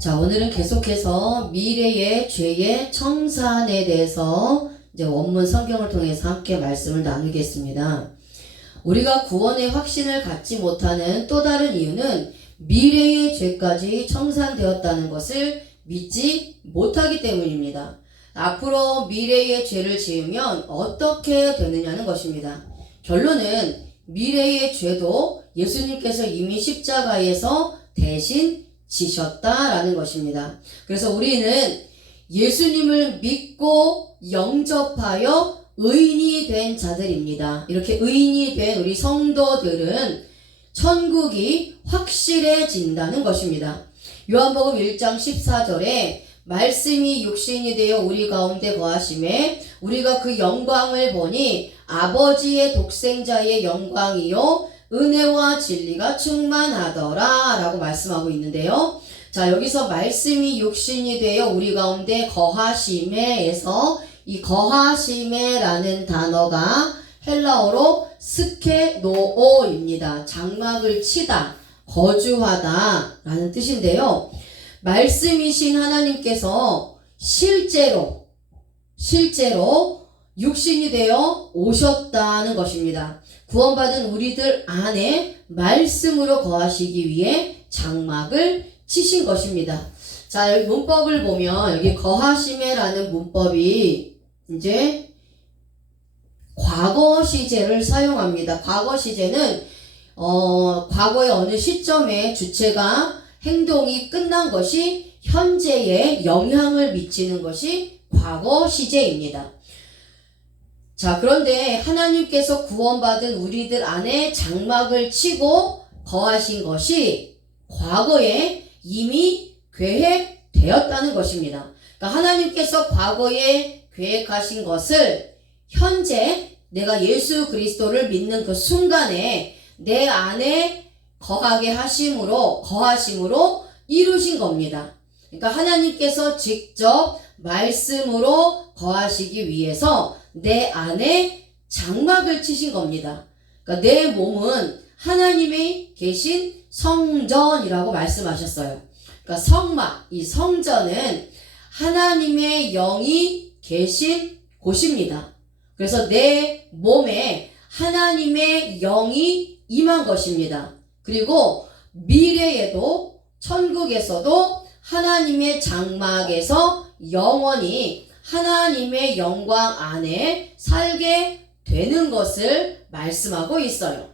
자, 오늘은 계속해서 미래의 죄의 청산에 대해서 이제 원문 성경을 통해서 함께 말씀을 나누겠습니다. 우리가 구원의 확신을 갖지 못하는 또 다른 이유는 미래의 죄까지 청산되었다는 것을 믿지 못하기 때문입니다. 앞으로 미래의 죄를 지으면 어떻게 되느냐는 것입니다. 결론은 미래의 죄도 예수님께서 이미 십자가에서 대신 지셨다라는 것입니다. 그래서 우리는 예수님을 믿고 영접하여 의인이 된 자들입니다. 이렇게 의인이 된 우리 성도들은 천국이 확실해진다는 것입니다. 요한복음 1장 14절에 말씀이 육신이 되어 우리 가운데 거하심에 우리가 그 영광을 보니 아버지의 독생자의 영광이요 은혜와 진리가 충만하더라 라고 말씀하고 있는데요. 자, 여기서 말씀이 육신이 되어 우리 가운데 거하심에에서 이 거하심에라는 단어가 헬라어로 스케노오입니다. 장막을 치다, 거주하다 라는 뜻인데요. 말씀이신 하나님께서 실제로 육신이 되어 오셨다는 것입니다. 구원받은 우리들 안에 말씀으로 거하시기 위해 장막을 치신 것입니다. 자, 여기 문법을 보면 여기 거하심에라는 문법이 이제 과거 시제를 사용합니다. 과거 시제는 과거의 어느 시점에 주체가 행동이 끝난 것이 현재에 영향을 미치는 것이 과거 시제입니다. 자, 그런데 하나님께서 구원받은 우리들 안에 장막을 치고 거하신 것이 과거에 이미 계획되었다는 것입니다. 그러니까 하나님께서 과거에 계획하신 것을 현재 내가 예수 그리스도를 믿는 그 순간에 내 안에 거하심으로 이루신 겁니다. 그러니까 하나님께서 직접 말씀으로 거하시기 위해서 내 안에 장막을 치신 겁니다. 그러니까 내 몸은 하나님의 계신 성전이라고 말씀하셨어요. 그러니까 성막, 이 성전은 하나님의 영이 계신 곳입니다. 그래서 내 몸에 하나님의 영이 임한 것입니다. 그리고 미래에도 천국에서도 하나님의 장막에서 영원히 하나님의 영광 안에 살게 되는 것을 말씀하고 있어요.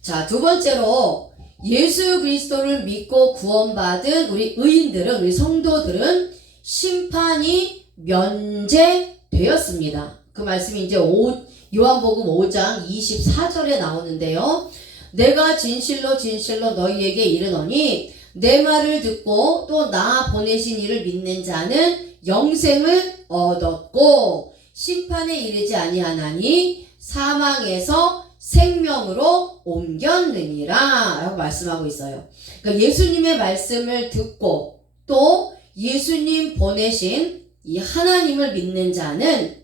자, 두 번째로 예수 그리스도를 믿고 구원받은 우리 의인들은, 우리 성도들은 심판이 면제되었습니다. 그 말씀이 이제 요한복음 5장 24절에 나오는데요. 내가 진실로 너희에게 이르노니 내 말을 듣고 또 나 보내신 이를 믿는 자는 영생을 얻었고 심판에 이르지 아니하나니 사망에서 생명으로 옮겼느니라 라고 말씀하고 있어요. 그러니까 예수님의 말씀을 듣고 또 예수님 보내신 이 하나님을 믿는 자는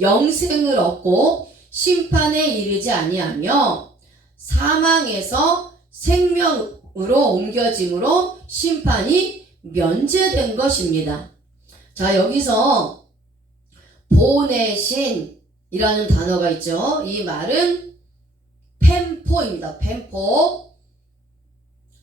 영생을 얻고 심판에 이르지 아니하며 사망에서 생명으로 옮겨짐으로 심판이 면제된 것입니다. 자, 여기서 보내신이라는 단어가 있죠. 이 말은 펜포입니다. 펜포.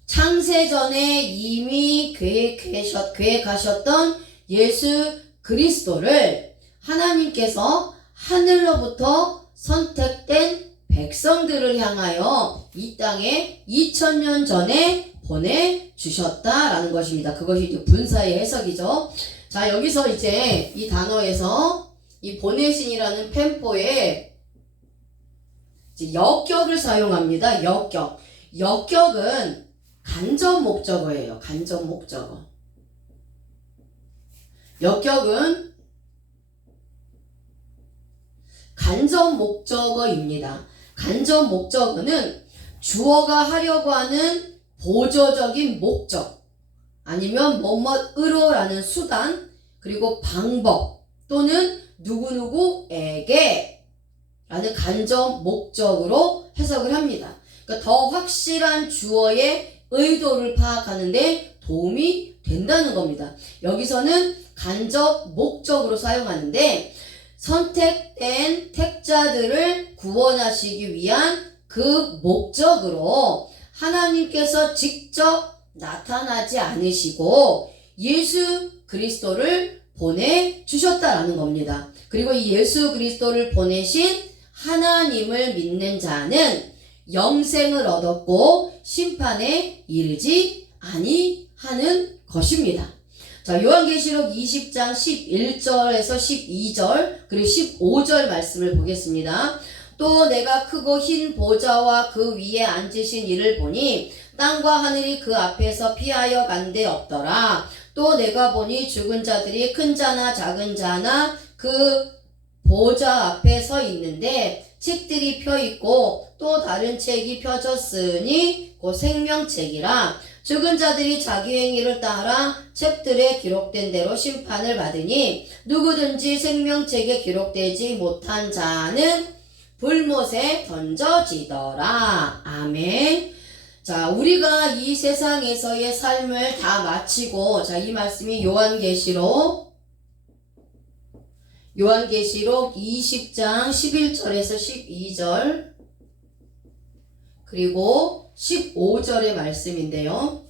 창세전에 이미 계획하셨던 예수 그리스도를 하나님께서 하늘로부터 선택된 백성들을 향하여 이 땅에 2000년 전에 보내주셨다라는 것입니다. 그것이 이제 분사의 해석이죠. 자, 여기서 이제 이 단어에서 이 보내신이라는 펜포에 이제 역격을 사용합니다. 역격. 역격은 간접 목적어예요. 간접 목적어. 역격은 간접 목적어입니다. 간접 목적어는 주어가 하려고 하는 보조적인 목적 아니면 뭐뭐으로라는 수단 그리고 방법 또는 누구누구에게 라는 간접 목적으로 해석을 합니다. 그러니까 더 확실한 주어의 의도를 파악하는데 도움이 된다는 겁니다. 여기서는 간접 목적으로 사용하는데 선택된 택자들을 구원하시기 위한 그 목적으로 하나님께서 직접 나타나지 않으시고 예수 그리스도를 보내주셨다라는 겁니다. 그리고 이 예수 그리스도를 보내신 하나님을 믿는 자는 영생을 얻었고 심판에 이르지 아니하는 것입니다. 자, 요한계시록 20장 11절에서 12절 그리고 15절 말씀을 보겠습니다. 또 내가 크고 흰 보좌와 그 위에 앉으신 이를 보니 땅과 하늘이 그 앞에서 피하여 간 데 없더라. 또 내가 보니 죽은 자들이 큰 자나 작은 자나 그 보좌 앞에 서 있는데 책들이 펴 있고 또 다른 책이 펴졌으니 곧 생명책이라. 죽은 자들이 자기 행위를 따라 책들에 기록된 대로 심판을 받으니 누구든지 생명책에 기록되지 못한 자는 불못에 던져지더라. 아멘. 자, 우리가 이 세상에서의 삶을 다 마치고, 자, 이 말씀이 요한계시록 20장 11절에서 12절 그리고 15절의 말씀인데요.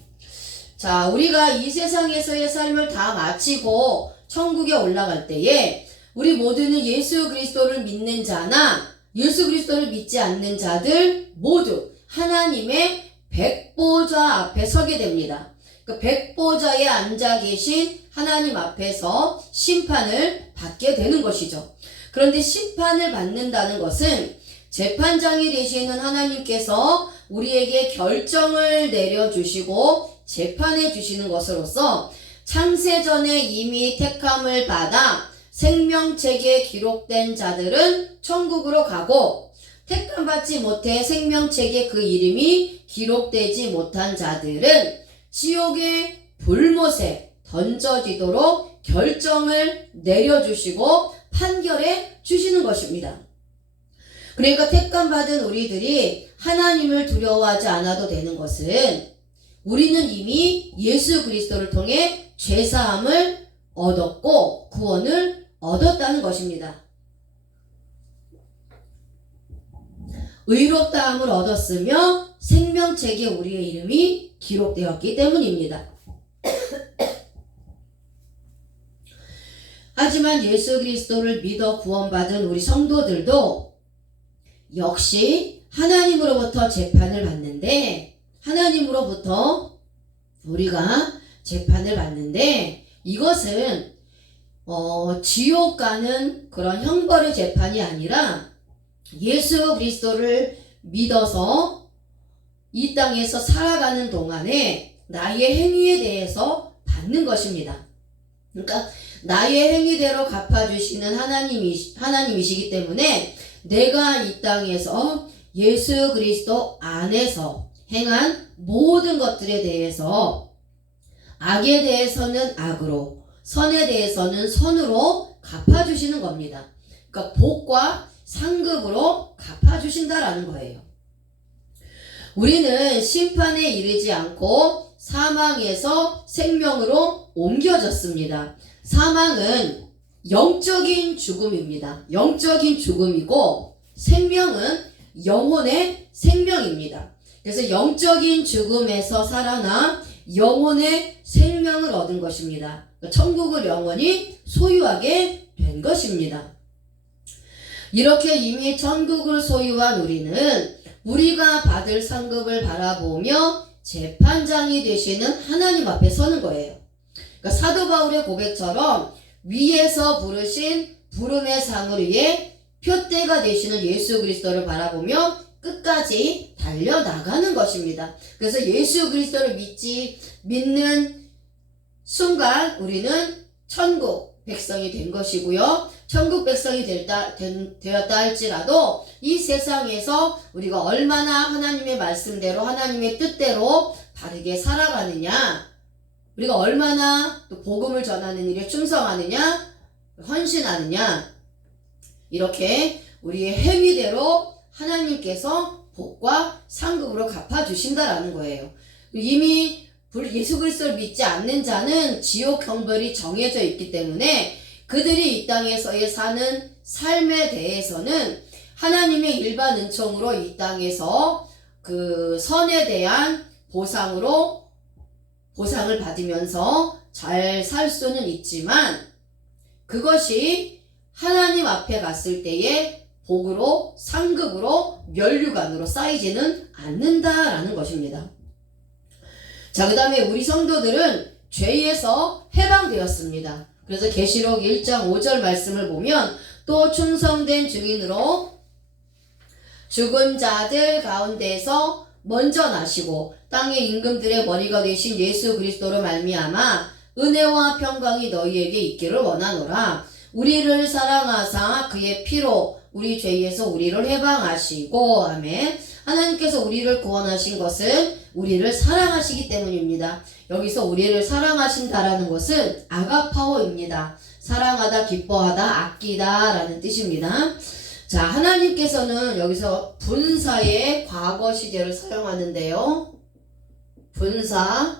자, 우리가 이 세상에서의 삶을 다 마치고 천국에 올라갈 때에 우리 모두는 예수 그리스도를 믿는 자나 예수 그리스도를 믿지 않는 자들 모두 하나님의 백보좌 앞에 서게 됩니다. 그 백보좌에 앉아 계신 하나님 앞에서 심판을 받게 되는 것이죠. 그런데 심판을 받는다는 것은 재판장이 되시는 하나님께서 우리에게 결정을 내려주시고 재판해 주시는 것으로서 창세전에 이미 택함을 받아 생명책에 기록된 자들은 천국으로 가고 택함받지 못해 생명책에 그 이름이 기록되지 못한 자들은 지옥의 불못에 던져지도록 결정을 내려주시고 판결해 주시는 것입니다. 그러니까 택함받은 우리들이 하나님을 두려워하지 않아도 되는 것은 우리는 이미 예수 그리스도를 통해 죄사함을 얻었고 구원을 얻었다는 것입니다. 의롭다함을 얻었으며 생명책에 우리의 이름이 기록되었기 때문입니다. 하지만 예수 그리스도를 믿어 구원받은 우리 성도들도 역시 하나님으로부터 재판을 받는데 하나님으로부터 우리가 재판을 받는데 이것은 지옥 가는 그런 형벌의 재판이 아니라 예수 그리스도를 믿어서 이 땅에서 살아가는 동안에 나의 행위에 대해서 받는 것입니다. 그러니까 나의 행위대로 갚아주시는 하나님이시기 때문에 내가 이 땅에서 예수 그리스도 안에서 행한 모든 것들에 대해서 악에 대해서는 악으로 선에 대해서는 선으로 갚아주시는 겁니다. 그러니까 복과 상급으로 갚아주신다라는 거예요. 우리는 심판에 이르지 않고 사망에서 생명으로 옮겨졌습니다. 사망은 영적인 죽음입니다. 영적인 죽음이고 생명은 영혼의 생명입니다. 그래서 영적인 죽음에서 살아나 영혼의 생명을 얻은 것입니다. 천국을 영원히 소유하게 된 것입니다. 이렇게 이미 천국을 소유한 우리는 우리가 받을 상급을 바라보며 재판장이 되시는 하나님 앞에 서는 거예요. 그러니까 사도 바울의 고백처럼 위에서 부르신 부름의 상을 위해 표대가 되시는 예수 그리스도를 바라보며 끝까지 달려나가는 것입니다. 그래서 예수 그리스도를 믿는 순간 우리는 천국 백성이 된 것이고요. 천국 백성이 되었다 할지라도 이 세상에서 우리가 얼마나 하나님의 말씀대로 하나님의 뜻대로 바르게 살아가느냐, 우리가 얼마나 또 복음을 전하는 일에 충성하느냐, 헌신하느냐, 이렇게 우리의 행위대로 하나님께서 복과 상급으로 갚아주신다라는 거예요. 이미 예수 그리스도를 믿지 않는 자는 지옥 형벌이 정해져 있기 때문에 그들이 이 땅에서의 사는 삶에 대해서는 하나님의 일반 은총으로 이 땅에서 그 선에 대한 보상으로 보상을 받으면서 잘 살 수는 있지만 그것이 하나님 앞에 갔을 때에 복으로 상급으로 면류관으로 쌓이지는 않는다라는 것입니다. 자, 그 다음에 우리 성도들은 죄에서 해방되었습니다. 그래서 계시록 1장 5절 말씀을 보면 또 충성된 증인으로 죽은 자들 가운데서 먼저 나시고 땅의 임금들의 머리가 되신 예수 그리스도로 말미암아 은혜와 평강이 너희에게 있기를 원하노라. 우리를 사랑하사 그의 피로 우리 죄에서 우리를 해방하시고 아멘. 하나님께서 우리를 구원하신 것은 우리를 사랑하시기 때문입니다. 여기서 우리를 사랑하신다라는 것은 아가파오입니다. 사랑하다, 기뻐하다, 아끼다 라는 뜻입니다. 자, 하나님께서는 여기서 분사의 과거 시제를 사용하는데요. 분사,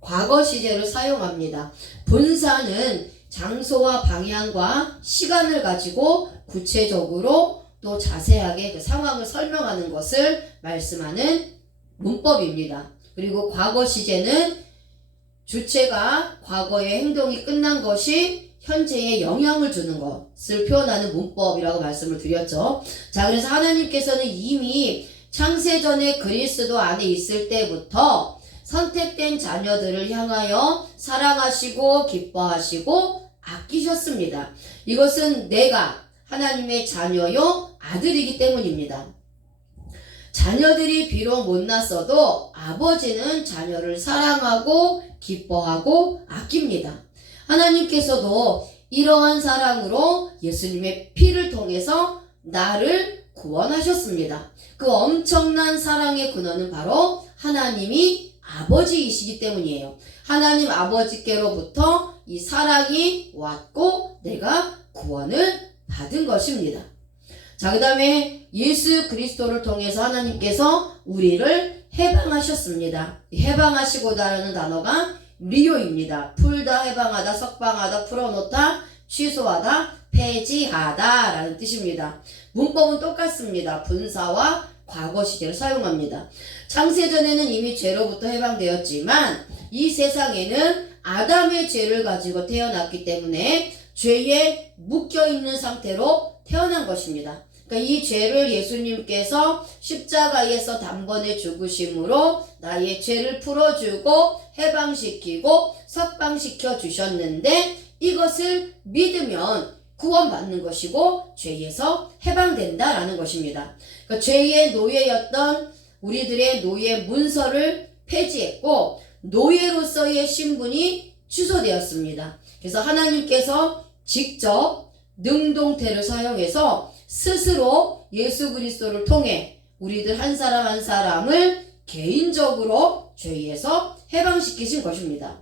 과거 시제를 사용합니다. 분사는 장소와 방향과 시간을 가지고 구체적으로 또 자세하게 그 상황을 설명하는 것을 말씀하는 문법입니다. 그리고 과거 시제는 주체가 과거의 행동이 끝난 것이 현재에 영향을 주는 것을 표현하는 문법이라고 말씀을 드렸죠. 자, 그래서 하나님께서는 이미 창세전에 그리스도 안에 있을 때부터 선택된 자녀들을 향하여 사랑하시고 기뻐하시고 아끼셨습니다. 이것은 내가 하나님의 자녀요 아들이기 때문입니다. 자녀들이 비록 못났어도 아버지는 자녀를 사랑하고 기뻐하고 아낍니다. 하나님께서도 이러한 사랑으로 예수님의 피를 통해서 나를 구원하셨습니다. 그 엄청난 사랑의 근원은 바로 하나님이 아버지이시기 때문이에요. 하나님 아버지께로부터 이 사랑이 왔고 내가 구원을 받은 것입니다. 자, 그 다음에 예수 그리스도를 통해서 하나님께서 우리를 해방하셨습니다. 해방하시고다라는 단어가 리오입니다. 풀다, 해방하다, 석방하다, 풀어놓다, 취소하다, 폐지하다 라는 뜻입니다. 문법은 똑같습니다. 분사와 과거 시제를 사용합니다. 창세전에는 이미 죄로부터 해방되었지만 이 세상에는 아담의 죄를 가지고 태어났기 때문에 죄에 묶여있는 상태로 태어난 것입니다. 그러니까 이 죄를 예수님께서 십자가에서 단번에 죽으심으로 나의 죄를 풀어주고 해방시키고 석방시켜 주셨는데 이것을 믿으면 구원받는 것이고 죄에서 해방된다라는 것입니다. 그러니까 죄의 노예였던 우리들의 노예 문서를 폐지했고 노예로서의 신분이 취소되었습니다. 그래서 하나님께서 직접 능동태를 사용해서 스스로 예수 그리스도를 통해 우리들 한 사람 한 사람을 개인적으로 죄에서 해방시키신 것입니다.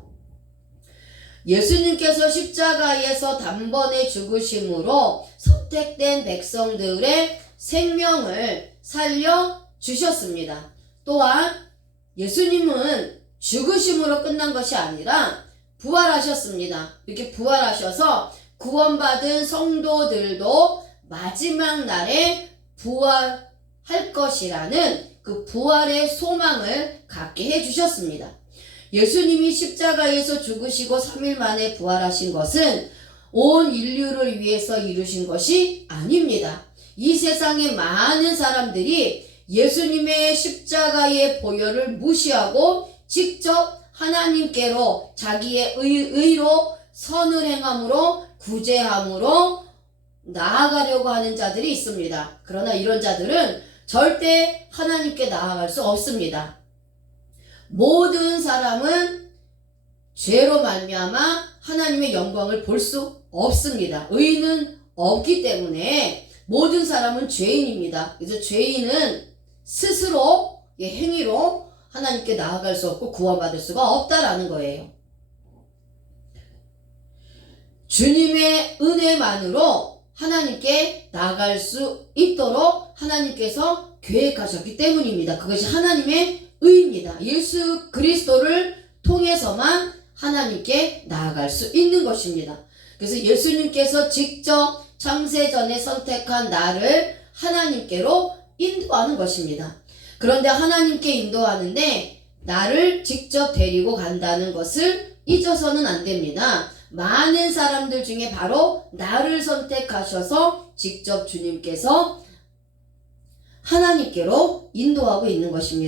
예수님께서 십자가에서 단번에 죽으심으로 선택된 백성들의 생명을 살려주셨습니다. 또한 예수님은 죽으심으로 끝난 것이 아니라 부활하셨습니다. 이렇게 부활하셔서 구원받은 성도들도 마지막 날에 부활할 것이라는 그 부활의 소망을 갖게 해주셨습니다. 예수님이 십자가에서 죽으시고 3일 만에 부활하신 것은 온 인류를 위해서 이루신 것이 아닙니다. 이 세상의 많은 사람들이 예수님의 십자가의 보혈을 무시하고 직접 하나님께로 자기의 의로 선을 행함으로 구제함으로 나아가려고 하는 자들이 있습니다. 그러나 이런 자들은 절대 하나님께 나아갈 수 없습니다. 모든 사람은 죄로 말미암아 하나님의 영광을 볼 수 없습니다. 의는 없기 때문에 모든 사람은 죄인입니다. 그래서 죄인은 스스로의 행위로 하나님께 나아갈 수 없고 구원받을 수가 없다라는 거예요. 주님의 은혜만으로 하나님께 나아갈 수 있도록 하나님께서 계획하셨기 때문입니다. 그것이 하나님의 의입니다. 예수 그리스도를 통해서만 하나님께 나아갈 수 있는 것입니다. 그래서 예수님께서 직접 창세전에 선택한 나를 하나님께로 인도하는 것입니다. 그런데 하나님께 인도하는데 나를 직접 데리고 간다는 것을 잊어서는 안 됩니다. 많은 사람들 중에 바로 나를 선택하셔서 직접 주님께서 하나님께로 인도하고 있는 것입니다.